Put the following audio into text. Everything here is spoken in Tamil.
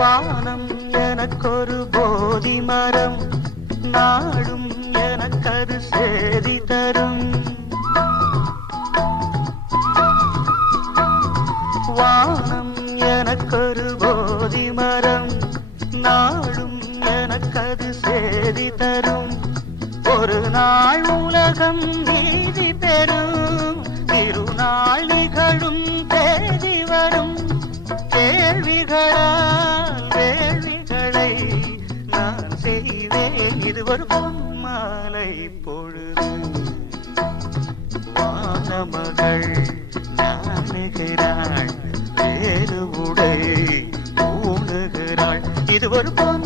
வானம் எனக்கொரு போதி மரம், நாடும் எனக்கது சேதி தரும். வானம் எனக்கொரு போதி மரம், நாடும் எனக்கது சேதி தரும். ஒரு நாள் உலகம் நீதி பெறும், திருநாள் நிகழும் தேதி வரும். கேள்விகளால் வேள்விகளை நான் செய்வேன், இது ஒரு பொன்மாலை பொழுது. வானமகள் ஞானுகிறாள், வேறு உடை ஊணுகிறாள், இது ஒரு பொன்